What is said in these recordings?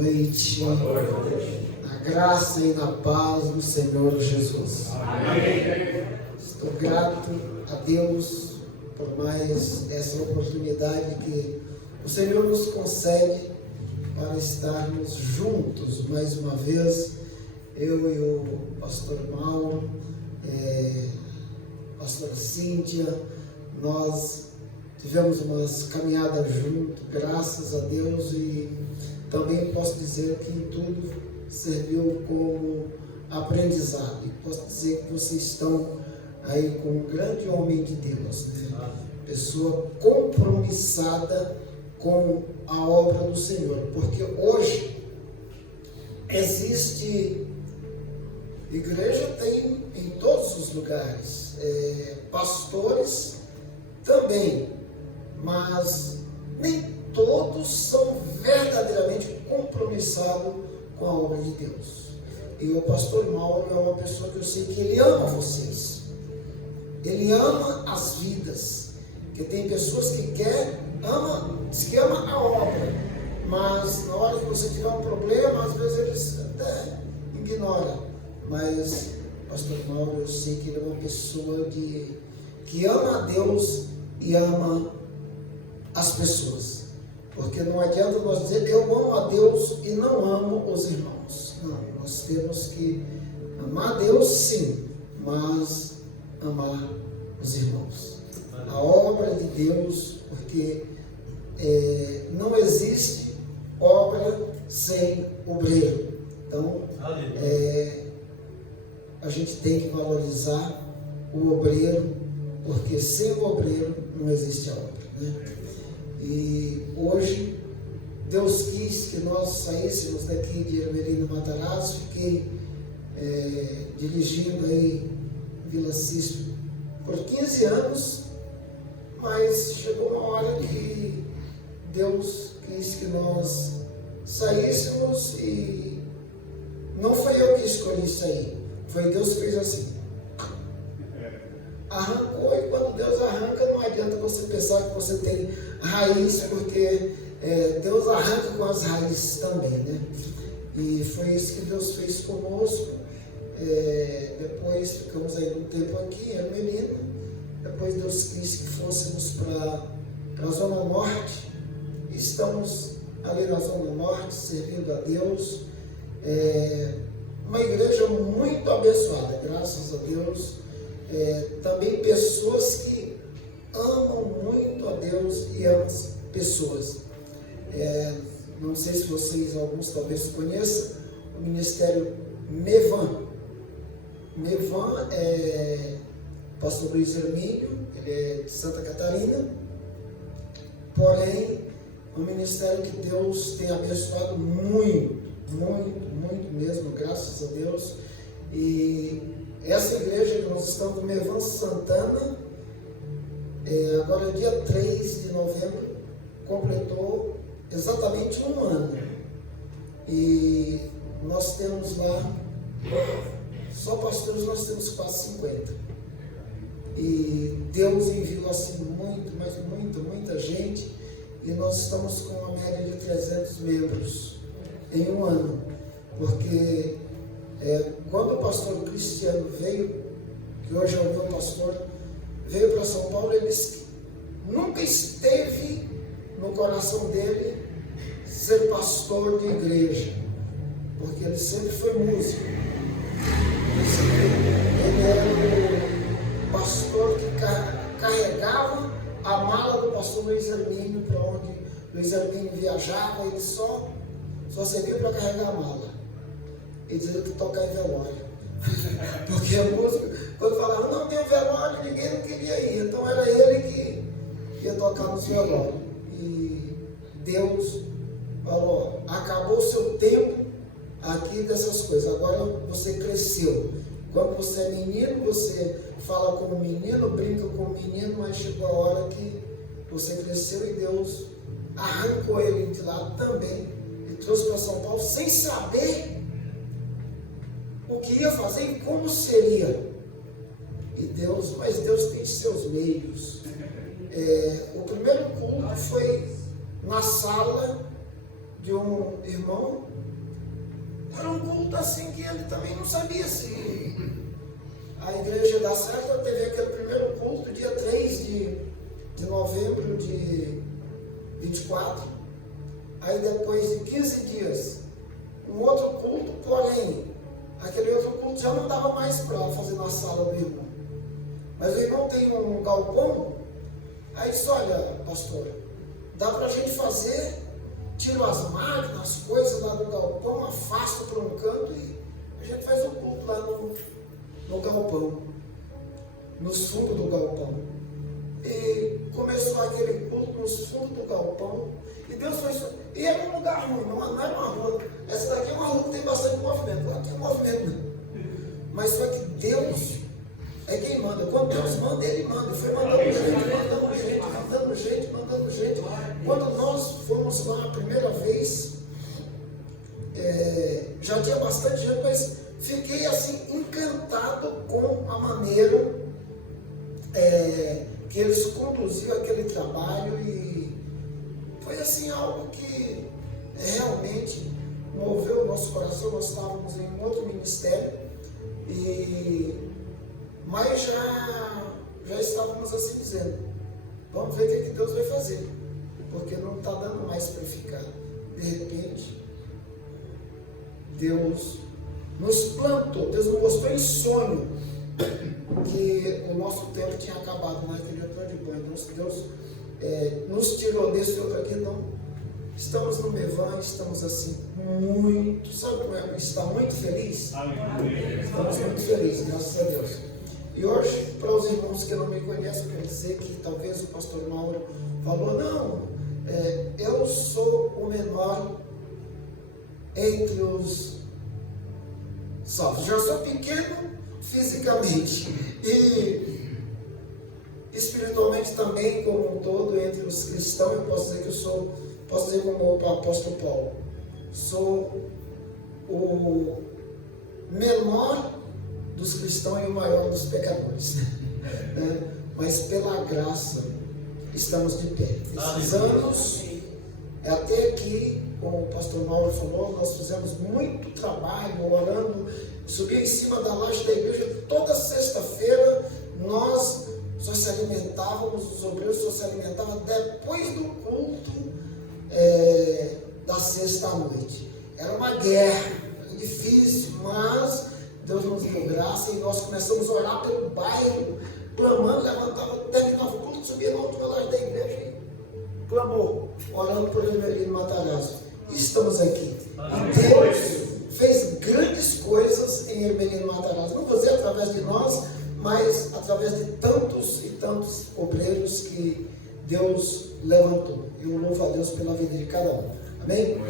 noite. Na graça e na paz do Senhor Jesus. Amém. Estou grato a Deus por mais essa oportunidade que o Senhor nos concede para estarmos juntos mais uma vez, eu e o pastor Mauro, pastora Cíntia. Nós tivemos umas caminhadas juntos, graças a Deus, e também posso dizer que em tudo serviu como aprendizado. E posso dizer que vocês estão aí com um grande homem de Deus, né? Pessoa compromissada com a obra do Senhor, porque hoje existe igreja, tem em todos os lugares, pastores também, mas nem todos são verdadeiramente compromissados com a obra de Deus. E o pastor Mauro é uma pessoa que eu sei que ele ama vocês, ele ama as vidas, que tem pessoas que diz que ama a obra, mas na hora que você tiver um problema, às vezes eles até ignoram. Mas pastor Mauro, eu sei que ele é uma pessoa que ama a Deus e ama as pessoas, porque não adianta nós dizer eu amo a Deus e não amo os irmãos. Não, nós temos que amar a Deus sim, mas amar os irmãos, a obra de Deus, porque não existe obra sem obreiro. Então a gente tem que valorizar o obreiro, porque sem o obreiro não existe a obra, né? E hoje Deus quis que nós saíssemos daqui de Ermelino Matarazzo. Fiquei dirigindo aí Vila Cisco por 15 anos, mas chegou uma hora que Deus quis que nós saíssemos, e não foi eu que escolhi sair, foi Deus que fez assim. Arrancou, e quando Deus arranca, não adianta você pensar que você tem raiz, porque Deus arranca com as raízes também, né? E foi isso que Deus fez conosco. Depois ficamos aí um tempo aqui em Ermelino. Depois Deus quis que fôssemos para a Zona Norte. Estamos ali na Zona Norte, servindo a Deus. Uma igreja muito abençoada, graças a Deus. Também pessoas que amam muito a Deus e amam as pessoas. Não sei se vocês, alguns talvez conheçam, o Ministério Mevan. Mevan é o pastor Luiz Hermínio, ele é de Santa Catarina, porém é um ministério que Deus tem abençoado muito, muito, muito mesmo, graças a Deus. E essa igreja que nós estamos no Mevan Santana, agora dia 3 de novembro, completou exatamente um ano. E nós temos lá, só pastores nós temos quase 50. E Deus enviou assim muito, mas muita gente, e nós estamos com uma média de 300 membros em um ano, porque quando o pastor Cristiano veio, que hoje é o meu pastor, veio para São Paulo, ele disse que nunca esteve no coração dele ser pastor de igreja, porque ele sempre foi músico. Ele era o pastor que carregava a mala do pastor Luiz Hermínio para onde Luiz Hermínio viajava. Ele só servia para carregar a mala. Ele dizia que tocar em velório. Porque a música, quando falava não tem velório, ninguém não queria ir. Então era ele que ia tocar nos velórios. E Deus falou: acabou o seu tempo aqui dessas coisas, agora você cresceu. Quando você é menino, você fala como menino, brinca como menino, mas chegou a hora que você cresceu e Deus arrancou ele de lá também e trouxe para São Paulo sem saber o que ia fazer e como seria. Mas Deus tem seus meios. O primeiro culto foi na sala de um irmão. Era um culto assim que ele também não sabia se a igreja ia dar certo. Teve aquele primeiro culto, dia 3 de novembro de 24. Aí depois de 15 dias, um outro culto, porém, aquele outro culto já não dava mais para fazer na sala do irmão. Mas o irmão tem um galpão. Aí disse: olha, pastor, dá para a gente fazer, tiro as máquinas, as coisas lá do galpão, afasto para um canto e a gente faz um culto lá no galpão, nos fundos do galpão. E começou aquele culto nos fundos do galpão. E Deus foi. E era um lugar ruim, não era uma rua. Essa daqui é uma rua que tem bastante movimento. Lá tem movimento não. Mas só que Deus é quem manda. Quando Deus manda, Ele manda. E foi mandando gente. Quando nós fomos lá a primeira vez, já tinha bastante gente, mas fiquei assim encantado com a maneira que eles conduziam aquele trabalho. E foi assim algo que realmente moveu o nosso coração. Nós estávamos em um outro ministério, mas já estávamos assim dizendo: vamos ver o que Deus vai fazer, porque não está dando mais para ficar. De repente, Deus nos plantou, Deus nos mostrou em sonho que o nosso tempo tinha acabado naquele outro de banho. Então Deus nos tirou desse outro aqui. Então estamos no Mevan, estamos assim muito, sabe como é? Está muito feliz. Estamos muito felizes, graças a Deus. E hoje, para os irmãos que não me conhecem, eu quero dizer que talvez o pastor Mauro falou: não, eu sou o menor entre os salvos. Já sou pequeno fisicamente e espiritualmente também, como um todo, entre os cristãos. Eu posso dizer que posso dizer como o apóstolo Paulo, sou o menor dos cristãos e o maior dos pecadores. Mas pela graça estamos de pé. Esses anos, até aqui, como o pastor Mauro falou, nós fizemos muito trabalho orando, subia em cima da laje da igreja toda sexta-feira. Nós só se alimentávamos, os obreiros só se alimentavam depois do culto da sexta-noite. Era uma guerra difícil, mas Deus nos deu graça e nós começamos a orar pelo bairro, clamando, levantava, terminava o culto, subia na última laje da igreja e clamou, orando por Hermelino Matarazzo. E estamos aqui. E Deus fez grandes coisas em Hermelino Matarazzo. Não vou dizer através de nós, mas através de tantos e tantos obreiros que Deus levantou. E eu louvo a Deus pela vida de cada um. Amém?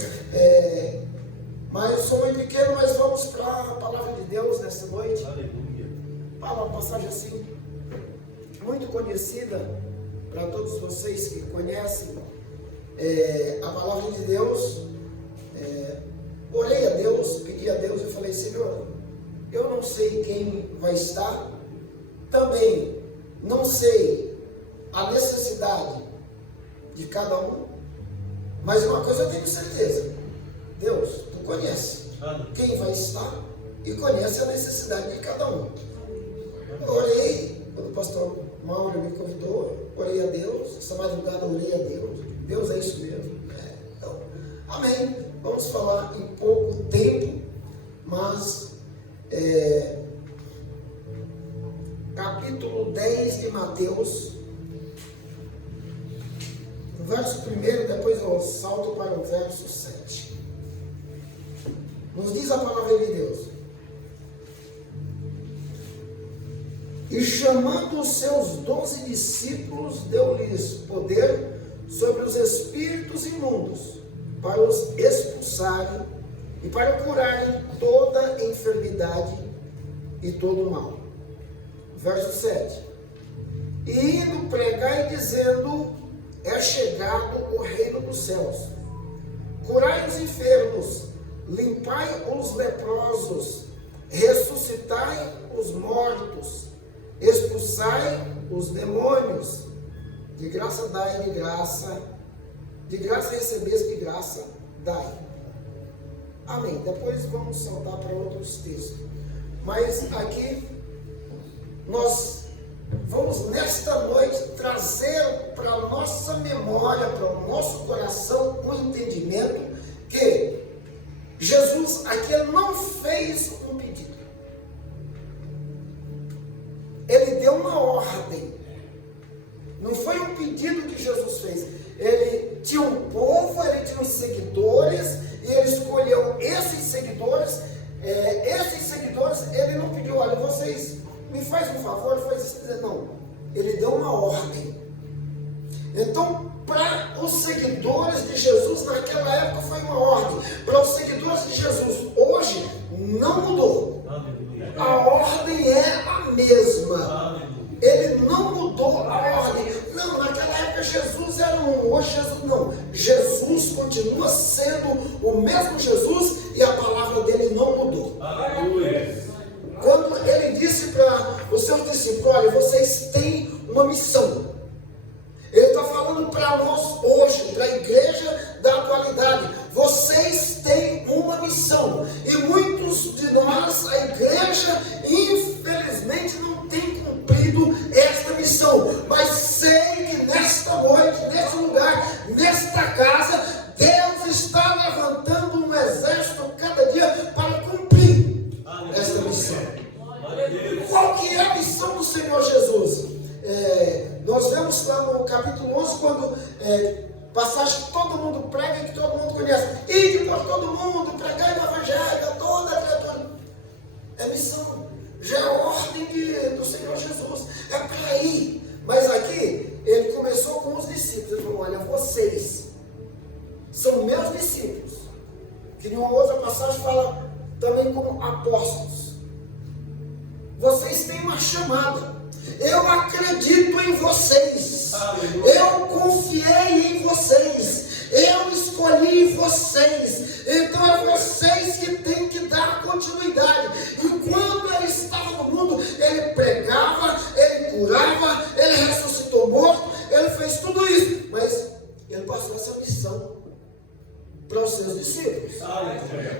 Mas eu sou muito pequeno, mas vamos para a palavra de Deus nessa noite. Aleluia. Para uma passagem assim, muito conhecida para todos vocês que conhecem a palavra de Deus. Orei a Deus, pedi a Deus e falei: Senhor, eu não sei quem vai estar, também não sei a necessidade de cada um, mas uma coisa eu tenho certeza: Deus, Tu conhece quem vai estar e conhece a necessidade de cada um. Eu orei, quando o pastor Mauro me convidou, orei a Deus. Essa madrugada orei a Deus. Deus, é isso mesmo. Então, amém. Vamos falar em pouco tempo, mas capítulo 10 de Mateus, verso 1, depois eu salto para o verso 7. Nos diz a palavra de Deus: e chamando os seus 12 discípulos, deu-lhes poder sobre os espíritos imundos, para os expulsarem e para curarem toda enfermidade e todo mal. Verso 7. E indo pregar e dizendo: é chegado o reino dos céus. Curai os enfermos, limpai os leprosos, ressuscitai os mortos, expulsai os demônios. De graça dai, de graça recebeste, de graça dai. Amém. Depois vamos saltar para outros textos. Mas aqui nós vamos nesta noite trazer para a nossa memória, para o nosso coração, o entendimento que Jesus aqui não fez um pedido. Ele deu uma ordem. Não foi um pedido que Jesus fez. Ele tinha um povo, ele tinha os seguidores, e ele escolheu esses seguidores. Ele não pediu, olha, vocês me fazem um favor, faz isso. Não, ele deu uma ordem. Então, para os seguidores de Jesus naquela época foi uma ordem. Para os seguidores de Jesus hoje não mudou. A ordem é a mesma. Ele não mudou a ordem. Não, naquela época Jesus era um, hoje Jesus não. Jesus continua sendo o mesmo Jesus e a palavra dele não mudou. Quando ele disse para os seus discípulos, olha, vocês têm uma missão. Ele está falando para nós hoje, para a igreja da atualidade. Vocês têm uma missão. E muitos de nós, a igreja, infelizmente, não tem cumprido esta missão. Mas sei que nesta noite, neste lugar, nesta casa, Deus está levantando um exército cada dia para cumprir esta missão. Qual que é a missão do Senhor Jesus? Nós vemos lá no capítulo 11, quando passagem que todo mundo prega e que todo mundo conhece. E depois todo mundo pregar o evangelho a toda a criatura. É missão. Já é a ordem do Senhor Jesus. É para ir. Mas aqui, ele começou com os discípulos. Ele falou, olha, vocês são meus discípulos. Que em uma outra passagem fala também como apóstolos. Vocês têm uma chamada. Eu acredito em vocês. Eu confiei em vocês. Eu escolhi vocês. Então é vocês que têm que dar continuidade. E quando ele estava no mundo, ele pregava, ele curava, ele ressuscitou morto, ele fez tudo isso. Mas ele passou essa missão para os seus discípulos.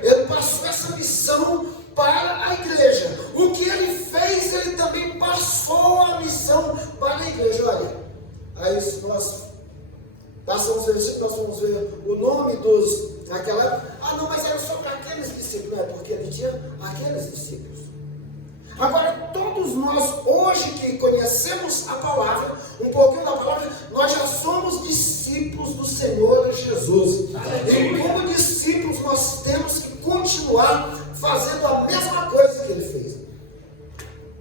Ele passou essa missão para a igreja. O que ele fez, ele também passou a missão para a igreja. Olha, aí se nós passamos o versículo, nós vamos ver o nome daquela época. Ah, não, mas era só para aqueles discípulos. Não é porque ele tinha aqueles discípulos. Agora, todos nós, hoje que conhecemos a palavra, um pouquinho da palavra, nós já somos discípulos do Senhor Jesus. E como discípulos, nós temos que continuar fazendo a mesma coisa que ele fez.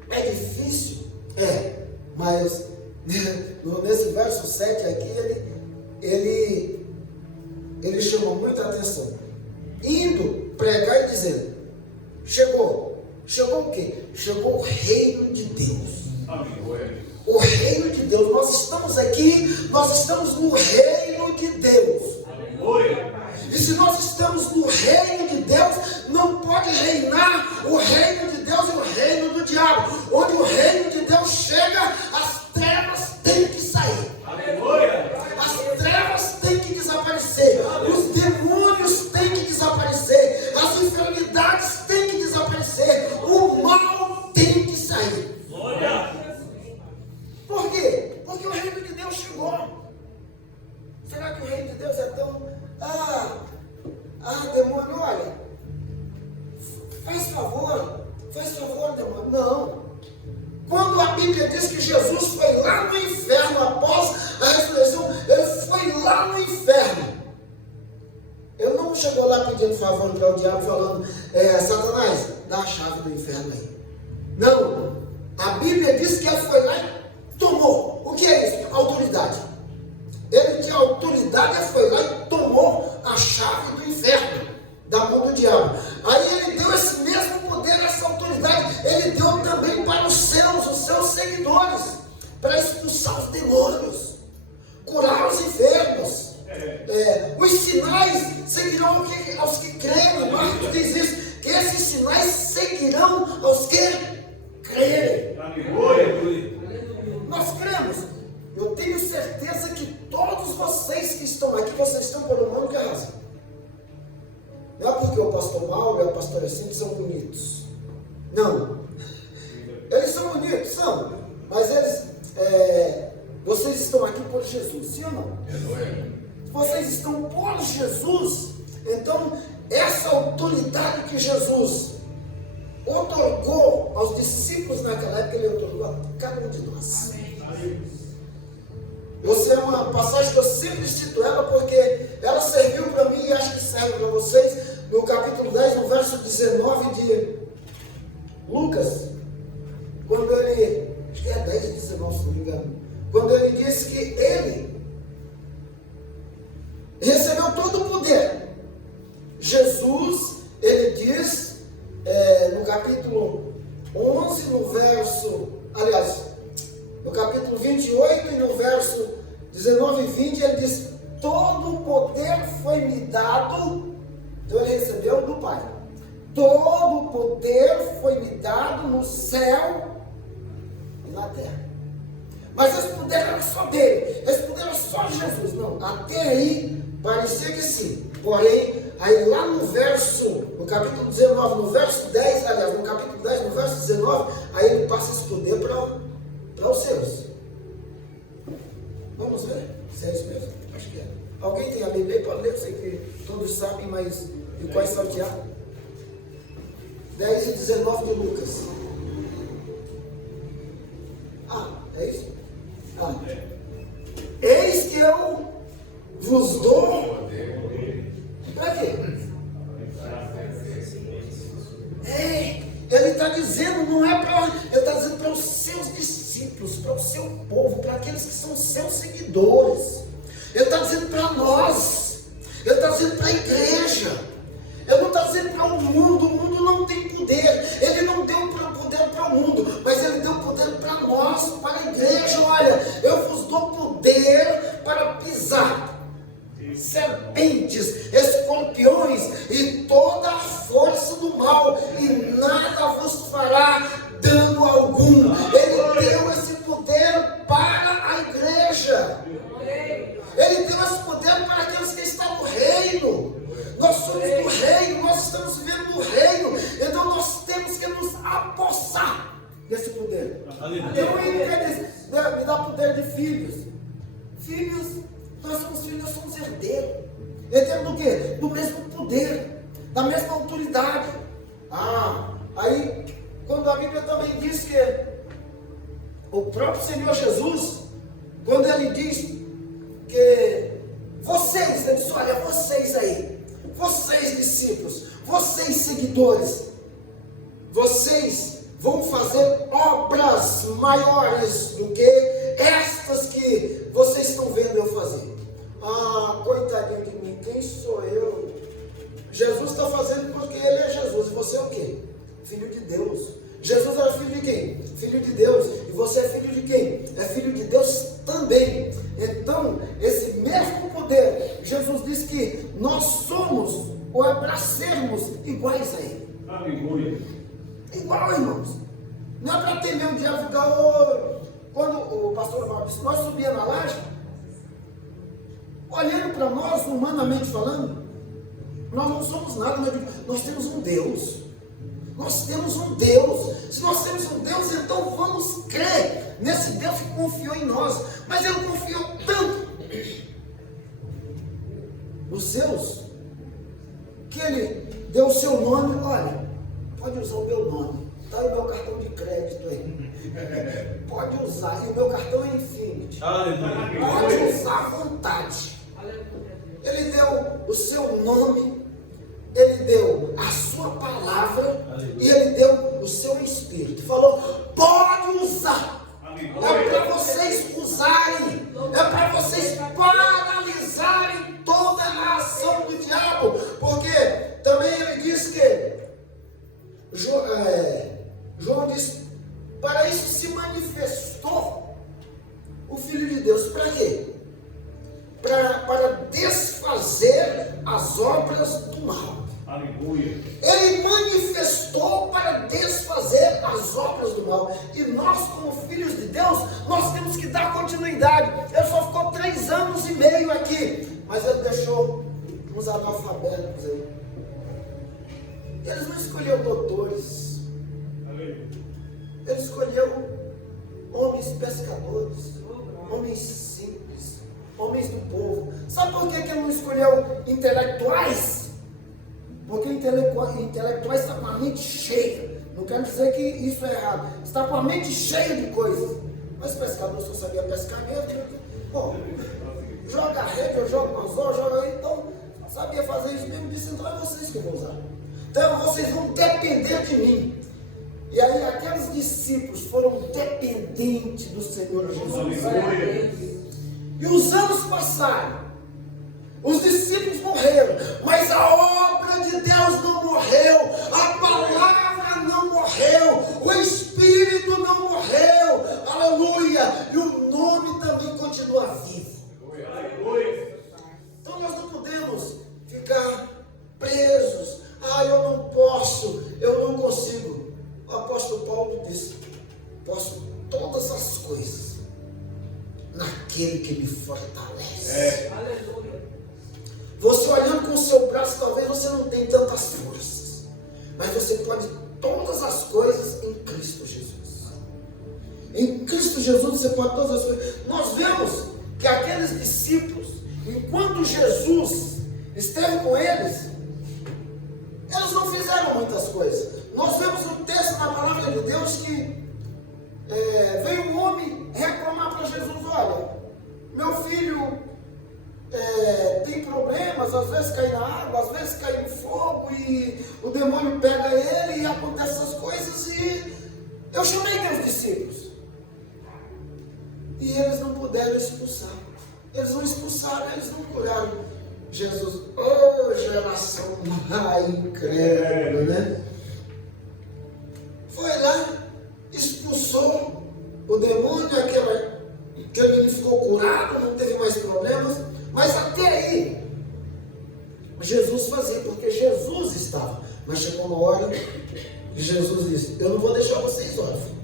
É difícil? É. Mas, nesse verso 7 aqui, ele chamou muita atenção. Indo pregar e dizendo, chegou o quê? Chegou o reino de Deus. O reino de Deus. Nós estamos aqui, nós estamos no reino de Deus. E se nós estamos no reino de Deus, não pode reinar o reino de Deus e o reino do diabo. Onde o reino de Deus chega, as trevas têm que sair. As trevas têm que desaparecer. Os demônios têm que desaparecer. As enfermidades têm que desaparecer. O mal tem que sair. Por quê? Porque o reino de Deus chegou. Será que o reino de Deus é tão... demônio, olha, faz favor, demônio. Não. Quando a Bíblia diz que Jesus foi lá no inferno após a ressurreição, ele foi lá no inferno. Ele não chegou lá pedindo favor para o diabo, falando, Satanás, dá a chave do inferno aí. Não. A Bíblia diz que ele foi lá e tomou. O que é isso? Autoridade. Ele tinha autoridade, ele foi lá e tomou a chave do inferno, da mão do diabo. Aí ele deu esse mesmo poder, essa autoridade, ele deu também para os seus seguidores, para expulsar os demônios, curar os enfermos. Os sinais seguirão aos que creem. Marcos diz isso, que esses sinais seguirão aos que crerem. Nós cremos. Eu tenho certeza que todos vocês que estão aqui, vocês estão por uma única razão. porque o pastor Mauro e a pastora Cintia são bonitos. Não. Eles são bonitos, são. Mas eles, vocês estão aqui por Jesus, sim ou não? Vocês estão por Jesus. Então, essa autoridade que Jesus otorgou aos discípulos naquela época, ele otorgou a cada um de nós. Amém. Você é uma passagem que eu sempre cito ela, porque ela serviu para mim e acho que serve para vocês, no capítulo 10, no verso 19 de Lucas, quando ele, acho que é 10 e 19, se não me engano, quando ele diz que ele recebeu todo o poder. Jesus, ele diz, no capítulo 11, no verso, aliás, no capítulo 28 e no verso 19 e 20, ele diz: todo o poder foi me dado. Então ele recebeu do Pai. Todo o poder foi me dado no céu e na terra. Mas esse poder era só dele, esse poder era só de Jesus. Não, até aí parecia que sim. Porém, aí lá no capítulo 19, no verso 10, aliás, no capítulo 10, no verso 19, aí ele passa esse poder para os seus. Vamos ver se é isso mesmo? Acho que é. Alguém tem a Bíblia aí para ler? Eu sei que todos sabem, mas de qual é saltear? 10 e 19 de Lucas. É isso? Eis que eu vos dou. Para quê? Ele está dizendo, não é para. Ele está dizendo para os seus discípulos, para o seu povo, para aqueles que são seus seguidores. Ele está dizendo para nós. Ele está dizendo para a igreja. Ele não está dizendo para o mundo não tem poder. Ele não deu poder para o mundo, mas ele deu poder para nós, para a igreja. Olha, eu vos dou poder para pisar serpentes, escorpiões e toda a força do mal, e nada vos fará dano algum. Ele deu esse poder para a igreja. Ele deu esse poder para aqueles que estão no reino. Nós somos do reino, nós estamos vivendo do reino. Então nós temos que nos apossar desse poder. Então ele quer me dar poder de filhos. Filhos, nós somos filhos, nós somos herdeiros. Herdeiro do quê? Do mesmo poder, da mesma autoridade. Aí, quando a Bíblia também diz que o próprio Senhor Jesus, quando ele diz que vocês, ele diz: olha, vocês aí, vocês discípulos, vocês seguidores, vocês vão fazer obras maiores do que estas que vocês estão vendo eu fazer. Coitadinho de mim, quem sou eu? Jesus está fazendo porque ele é Jesus. E você é o quê? Filho de Deus. Jesus era filho de quem? Filho de Deus. E você é filho de quem? É filho de Deus também. Então, esse mesmo poder, Jesus disse que nós somos, ou é para sermos iguais a ele. Igual, irmãos. Não é para temer o diabo ficar. Quando o pastor falava, nós subíamos na laje, olhando para nós, humanamente falando, nós não somos nada, mas nós temos um Deus. Nós temos um Deus. Se nós temos um Deus, então vamos crer nesse Deus que confiou em nós. Mas ele confiou tanto nos seus, que ele deu o seu nome. Olha, pode usar o meu nome. Está aí o meu cartão de crédito aí. Pode usar. E o meu cartão é Infinity. Pode usar à vontade. Ele deu o seu nome, ele deu a sua palavra, e ele deu o seu espírito. Falou: pode usar. É para vocês usarem, é para vocês paralisarem toda a ação do diabo. Porque também ele diz que João diz: para isso se manifestou o Filho de Deus. Para quê? Para desfazer as obras do mal. Aleluia. Ele manifestou para desfazer as obras do mal. E nós, como filhos de Deus, nós temos que dar continuidade. Ele só ficou 3 anos e meio aqui, mas ele deixou uns analfabetos aí. Ele não escolheu doutores. Ele escolheu homens pescadores, homens simples, homens do povo. Sabe por que ele não escolheu intelectuais? Porque intelectuais estão com a mente cheia. Não quero dizer que isso é errado. Está com a mente cheia de coisas. Mas pescador só sabia pescar mesmo. Bom, joga a rede, eu jogo o anzol, joga aí. Então, sabia fazer isso mesmo. Disse, então é vocês que eu vou usar. Então, vocês vão depender de mim. E aí, aqueles discípulos foram dependentes do Senhor Jesus. E os anos passaram. Os discípulos morreram. Mas a obra de Deus não morreu. A palavra não morreu. O Espírito não morreu. Aleluia. E o nome também continua vivo. Então, nós não podemos ficar presos. Eu não posso. Eu não consigo. O apóstolo Paulo disse: posso todas as coisas naquele que me fortalece. Aleluia. Você olhando com o seu braço, talvez você não tenha tantas forças, mas você pode todas as coisas em Cristo Jesus. Em Cristo Jesus você pode todas as coisas. Nós vemos que aqueles discípulos, enquanto Jesus esteve com eles não fizeram muitas coisas. Nós vemos um texto na palavra de Deus que veio um homem reclamar para Jesus: olha, meu filho tem problemas, às vezes cai na água, às vezes cai no fogo e o demônio pega ele e acontece essas coisas. E eu chamei meus discípulos e eles não puderam expulsar. Eles não expulsaram, eles não curaram. Jesus, geração incrédula, né? Foi lá, expulsou o demônio, aquele menino ficou curado, não teve mais problemas. Mas até aí, Jesus fazia, porque Jesus estava. Mas chegou uma hora que Jesus disse: eu não vou deixar vocês órfãos,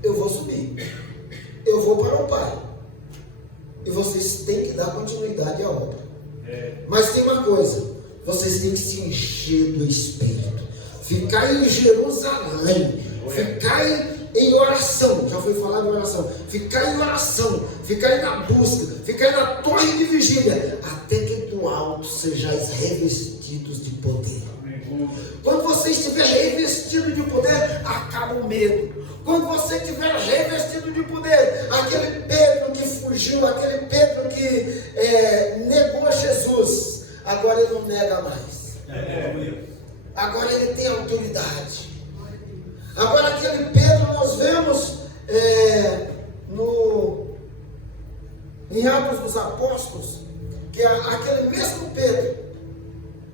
eu vou subir, eu vou para o Pai, e vocês têm que dar continuidade à obra. Mas tem uma coisa: vocês têm que se encher do Espírito, ficar em Jerusalém, ficar em oração. Já foi falado em oração. Ficar em oração, ficar na busca, ficar na torre de vigília, até que do alto sejais revestidos de poder. Quando você estiver revestido de poder, acaba o medo. Quando você estiver revestido de poder, aquele Pedro que fugiu, aquele Pedro que negou Jesus, agora ele não nega mais. Agora ele tem autoridade. Agora aquele Pedro nós vemos em Atos dos Apóstolos, que é aquele mesmo Pedro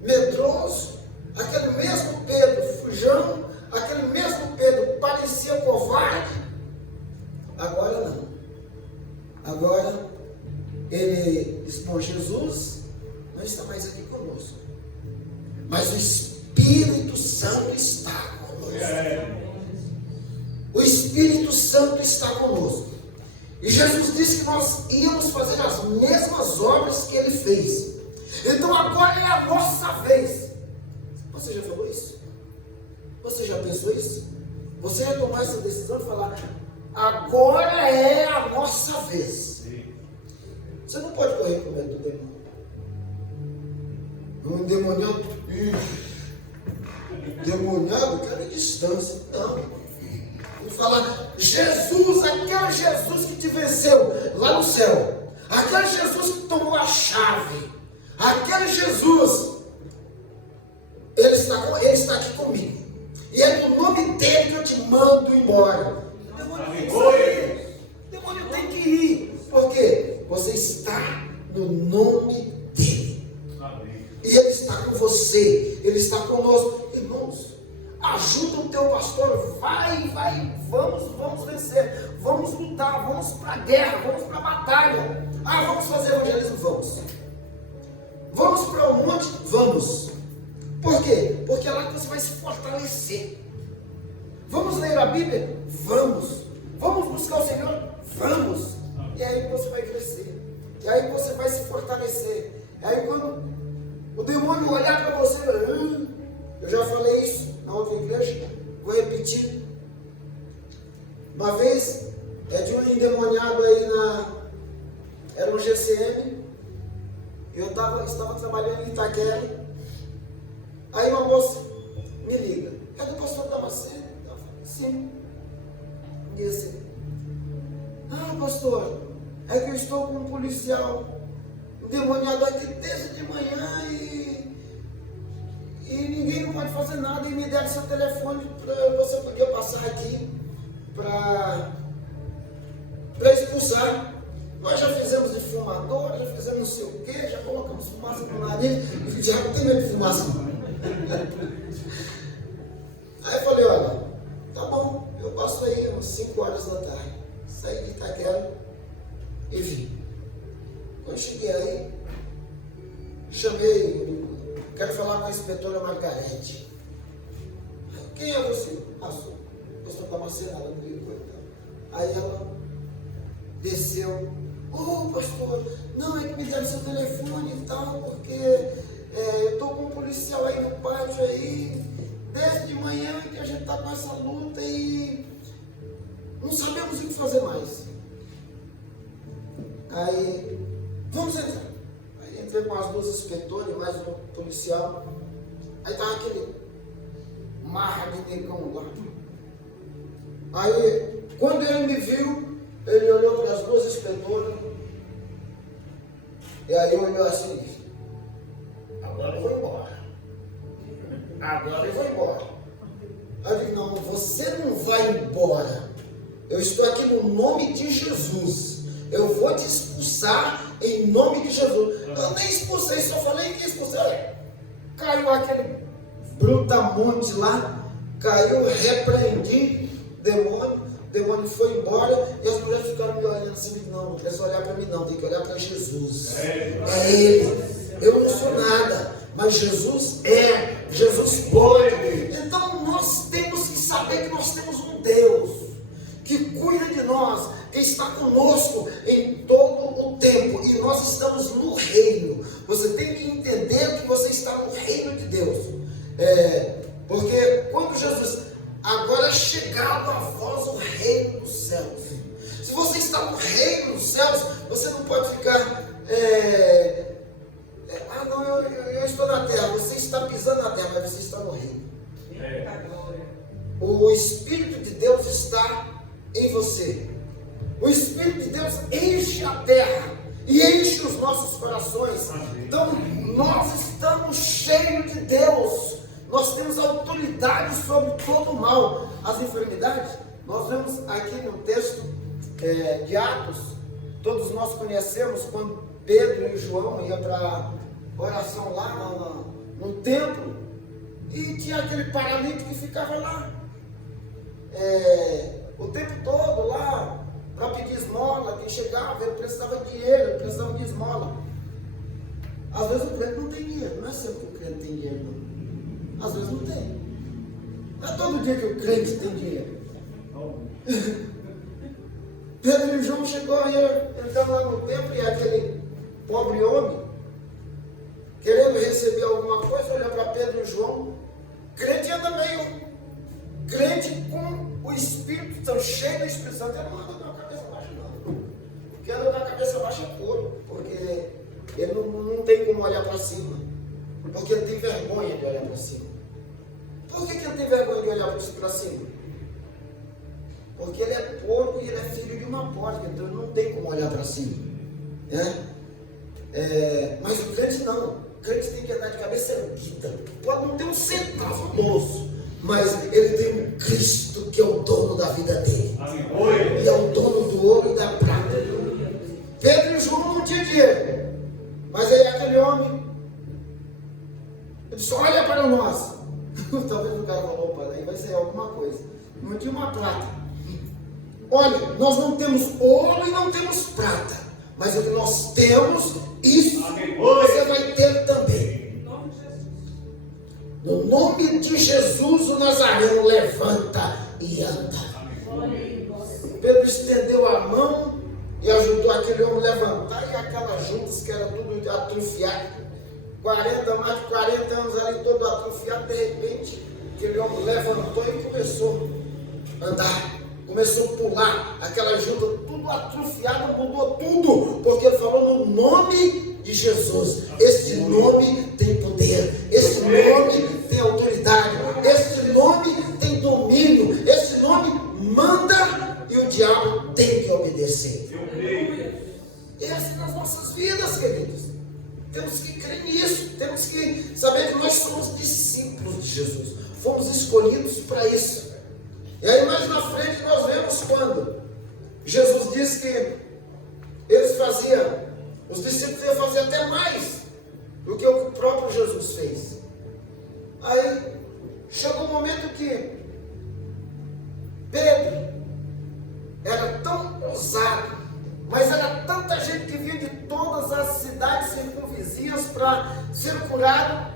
medroso, aquele mesmo Pedro fujão, aquele mesmo Pedro parecia covarde. Agora não. Agora ele diz: bom, Jesus não está mais aqui conosco, mas o Espírito Santo está conosco. O Espírito Santo está conosco. E Jesus disse que nós íamos fazer as mesmas obras que ele fez. Então agora é a nossa vez. Você já falou isso? Você já pensou isso? Você já tomou essa decisão de falar: agora é a nossa vez. Você não pode correr com medo do demônio. Um endemoniado, demoniado, quero distância. Não. Vou falar: Jesus, aquele Jesus que te venceu lá no céu, aquele Jesus que tomou a chave, aquele Jesus, ele está aqui comigo, e é no nome dele que eu te mando embora. O demônio tem que ir. Por quê? Você está no nome dele. E ele está com você, ele está conosco. Irmãos, ajuda o teu pastor, vai, vamos vencer, vamos lutar, vamos para a guerra, vamos para a batalha. Vamos fazer evangelismo, vamos para o monte, vamos. Por quê? Porque é lá que você vai se fortalecer. Vamos ler a Bíblia? Vamos buscar o Senhor? Vamos. E aí você vai crescer, e aí você vai se fortalecer. E aí quando o demônio olhar para você, eu já falei isso, Buriti. Uma vez, de um endemoniado aí era um GCM, eu estava trabalhando em Itaquera. Aí uma moça me liga: é do pastor Damasceno? Eu falei: sim. E assim: ah, pastor, é que eu estou com um policial endemoniado aqui desde de manhã e ninguém não pode fazer nada, e me deram seu telefone para você poder passar aqui para expulsar. Nós já fizemos de fumador, já fizemos não sei o quê, já colocamos fumaça no nariz, já não tem medo de fumaça. Aí eu falei: olha, tá bom, eu passo aí umas 5 horas da tarde. Saí de Itaquera e vim. Quando cheguei aí, chamei: quero falar com a inspetora Margarete. Quem é você? Ah, sou o pastor Damasceno, ela me ligou. Aí ela desceu: ô pastor, não, é que me deram seu telefone e tal, porque eu estou com um policial aí no pátio aí, desde de manhã que a gente está com essa luta e não sabemos o que fazer mais. Aí, vamos entrar. Aí entrei com as 2 inspetoras e mais um policial. Aí estava aquele marra de negão lá. Aí, quando ele me viu, ele olhou para as 2 inspetoras, e aí olhou assim e disse: agora eu vou embora. Agora eu vou embora. Aí eu disse: não, você não vai embora. Eu estou aqui no nome de Jesus. Eu vou te expulsar em nome de Jesus. Eu nem expulsei, só falei que expulsei. Caiu aquele brutamonte lá, caiu, repreendi demônio. O demônio foi embora e as mulheres ficaram me olhando assim: não precisa olhar para mim não, tem que olhar para Jesus. É Ele. Eu não sou nada, mas Jesus é. Jesus pode. Então nós temos que saber que nós temos um Deus que cuida de nós, que está conosco em todo o tempo, e nós estamos no reino. Você tem que entender que você está no reino de Deus. Porque quando Jesus: agora é chegado a vós o reino dos céus. Se você está no reino dos céus, você não pode ficar: ah não, eu estou na terra. Você está pisando na terra, mas você está no reino. O Espírito de Deus está em você. O Espírito de Deus enche a terra e enche os nossos corações. Então nós estamos cheios de Deus. Nós temos autoridade sobre todo o mal. As enfermidades, nós vemos aqui no texto de Atos, todos nós conhecemos quando Pedro e João iam para oração lá no templo, e tinha aquele paralítico que ficava lá o tempo todo lá para pedir esmola. Quem chegava, ele precisava de dinheiro, ele precisava de esmola. Às vezes o crente não tem dinheiro, não é sempre que o crente tem dinheiro, não. Às vezes não tem. Não é todo dia que o crente tem dinheiro. Pedro e João chegou aí, entrando lá no templo, e aquele pobre homem, querendo receber alguma coisa, olhou para Pedro e João. Crente anda meio crente com o Espírito tão cheio do Espírito Santo, ele não anda com a cabeça baixa, não. Porque anda com a cabeça baixa é couro, porque ele não tem como olhar para cima, porque ele tem vergonha de olhar para cima. Por que ele tem vergonha de olhar para cima? Porque ele é porco e ele é filho de uma porca, então ele não tem como olhar para cima. Mas o crente não. O crente tem que andar de cabeça erguida. Pode não ter um centavo no bolso, mas ele tem um Cristo que é o dono da vida dele. E é o dono do ouro e da prata. Pedro e João não tinham dinheiro, mas aí aquele homem, ele disse: olha para nós. Talvez o cara falou: opa, aí vai ser alguma coisa. Não tinha uma prata. Olha, nós não temos ouro e não temos prata, mas o que nós temos, isso você vai ter também. No nome de Jesus, o Nazareno levanta e anda. Pedro estendeu a mão e ajudou aquele homem a levantar, e aquelas juntas que era tudo atrofiado, mais de 40 anos ali, todo atrofiado, de repente, aquele homem Paulo levantou e começou a andar, começou a pular, aquela junta tudo atrofiada, mudou tudo, porque ele falou no nome de Jesus. Este nome tem poder, este nome tem autoridade, este nome tem domínio, este nome manda e o diabo tem que obedecer. E é assim nas nossas vidas, queridos. Temos que crer nisso, temos que saber que nós somos discípulos de Jesus, fomos escolhidos para isso. E aí mais na frente nós vemos quando Jesus disse que eles faziam, os discípulos iam fazer até mais do que o próprio Jesus fez. Aí chegou um momento que Pedro era tão ousado, mas era tanta gente que vinha de todas as cidades circunvizinhas para ser curado.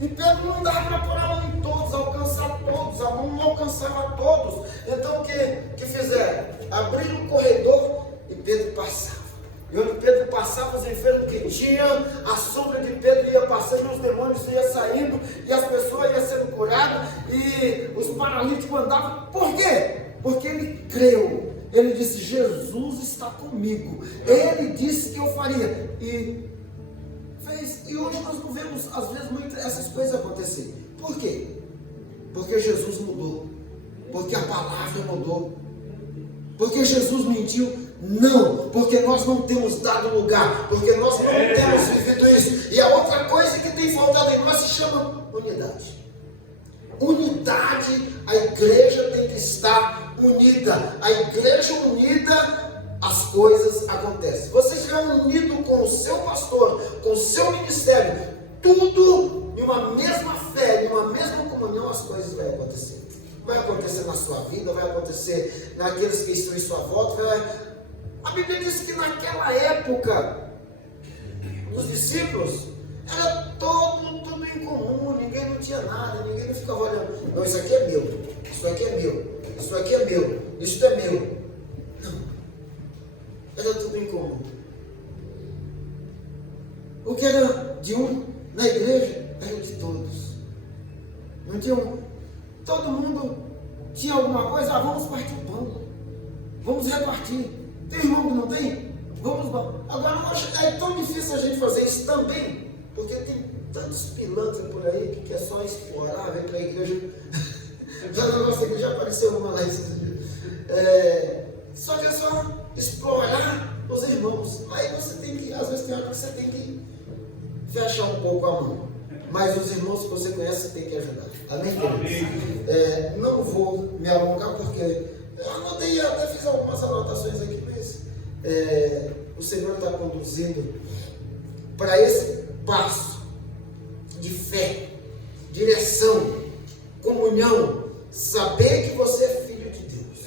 E Pedro não dava para pôr a mão em todos, alcançar todos, a mão não alcançava todos. Então o que fizeram? Abriram um corredor e Pedro passava. E onde Pedro passava, os enfermos que tinham, a sombra de Pedro ia passando, os demônios iam saindo, e as pessoas iam sendo curadas, e os paralíticos andavam. Por quê? Porque ele creu. Ele disse, Jesus está comigo. Ele disse que eu faria. E fez. E hoje nós não vemos, às vezes, muito essas coisas acontecer. Por quê? Porque Jesus mudou. Porque a palavra mudou. Porque Jesus mentiu? Não, porque nós não temos dado lugar, porque nós não temos vivido isso. E a outra coisa que tem faltado em nós se chama unidade. Unidade, a igreja tem que estar unida. A igreja unida, as coisas acontecem. Você estiver unido com o seu pastor, com o seu ministério, tudo em uma mesma fé, em uma mesma comunhão, as coisas vão acontecer. Vai acontecer na sua vida, vai acontecer naqueles que estão em sua volta. A Bíblia diz que naquela época, os discípulos, era tudo em comum, ninguém não tinha nada, ninguém não ficava olhando. Não, isso aqui é meu, isso aqui é meu, isso aqui é meu, isso é meu. Não, era tudo em comum. O que era de um na igreja, era de todos. Não tinha todo mundo tinha alguma coisa, vamos partir o pão, vamos repartir. Tem irmão que não tem? Vamos lá. Agora é tão difícil a gente fazer isso também, porque tem tantos pilantras por aí que quer só explorar, vem para a igreja. Já na nossa igreja já apareceu uma lá. Só que é só explorar os irmãos. Aí você tem que, às vezes tem hora que você tem que fechar um pouco a mão. Mas os irmãos que você conhece, você tem que ajudar. Amém, queridos? Não vou me alongar porque eu anotei, até fiz algumas anotações aqui, mas o Senhor está conduzindo para esse passo de fé, direção, comunhão, saber que você é filho de Deus.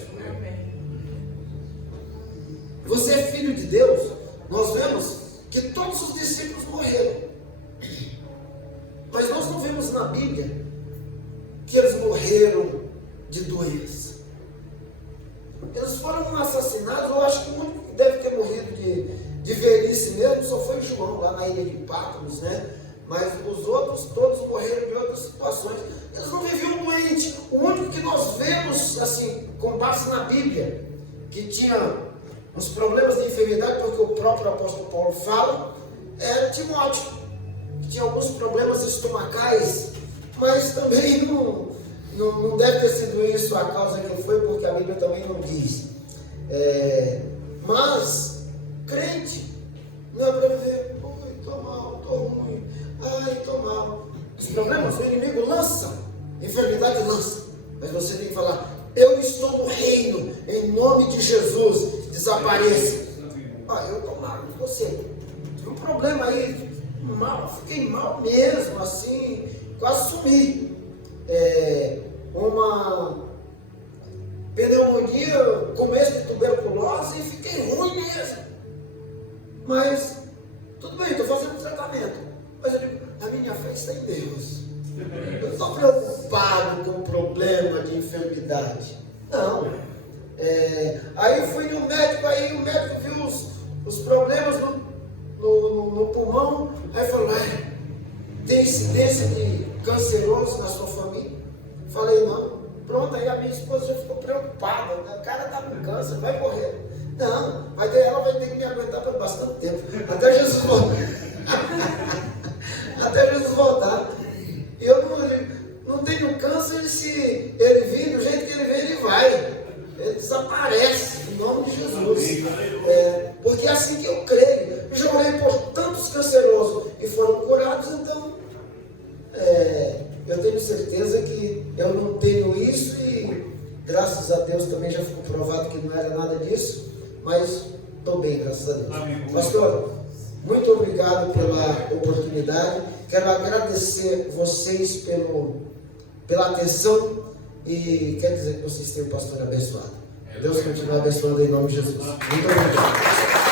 Você é filho de Deus. Nós vemos que todos os discípulos morreram, mas nós não vemos na Bíblia que eles morreram de doença. Eles foram assassinados. Eu acho que o único que deve ter morrido de velhice mesmo só foi João, lá na ilha de Patmos, né? Mas os outros todos morreram de outras situações. Eles não viviam doentes. O único que nós vemos, assim, com base na Bíblia, que tinha uns problemas de enfermidade, porque o próprio apóstolo Paulo fala, era Timóteo, que tinha alguns problemas estomacais, mas também não deve ter sido isso a causa que foi, porque a Bíblia também não diz. Mas, crente, não é para viver, estou mal, estou ruim, estou mal. Os problemas, o inimigo lança, a enfermidade lança, mas você tem que falar, eu estou no reino, em nome de Jesus, desapareça. Eu estou mal, você tem um problema aí, fiquei mal mesmo, assim, quase sumi. Uma pneumonia, começo de tuberculose, e fiquei ruim mesmo. Mas, tudo bem, estou fazendo tratamento. Mas eu digo, a minha fé está em Deus. Eu estou preocupado com o problema de enfermidade. Não. Aí fui no médico, aí o médico viu os problemas no pulmão, aí falou, tem incidência de canceroso na sua família? Falei, não. Pronto, aí a minha esposa já ficou preocupada. O cara está com câncer, vai morrer. Não, ela vai ter que me aguentar por bastante tempo. Até Jesus voltar. Até Jesus voltar. Eu não tenho câncer, se ele vir, do jeito que ele vem, ele vai. Ele desaparece, em nome de Jesus. Porque é assim que eu creio. Eu já orei por tantos cancerosos e foram curados, então eu tenho certeza que eu não tenho isso e graças a Deus também já ficou provado que não era nada disso, mas estou bem, graças a Deus. Amém. Pastor, muito obrigado pela oportunidade. Quero agradecer vocês pela atenção e quero dizer que vocês têm um pastor abençoado. Deus continue abençoando em nome de Jesus. Muito obrigado.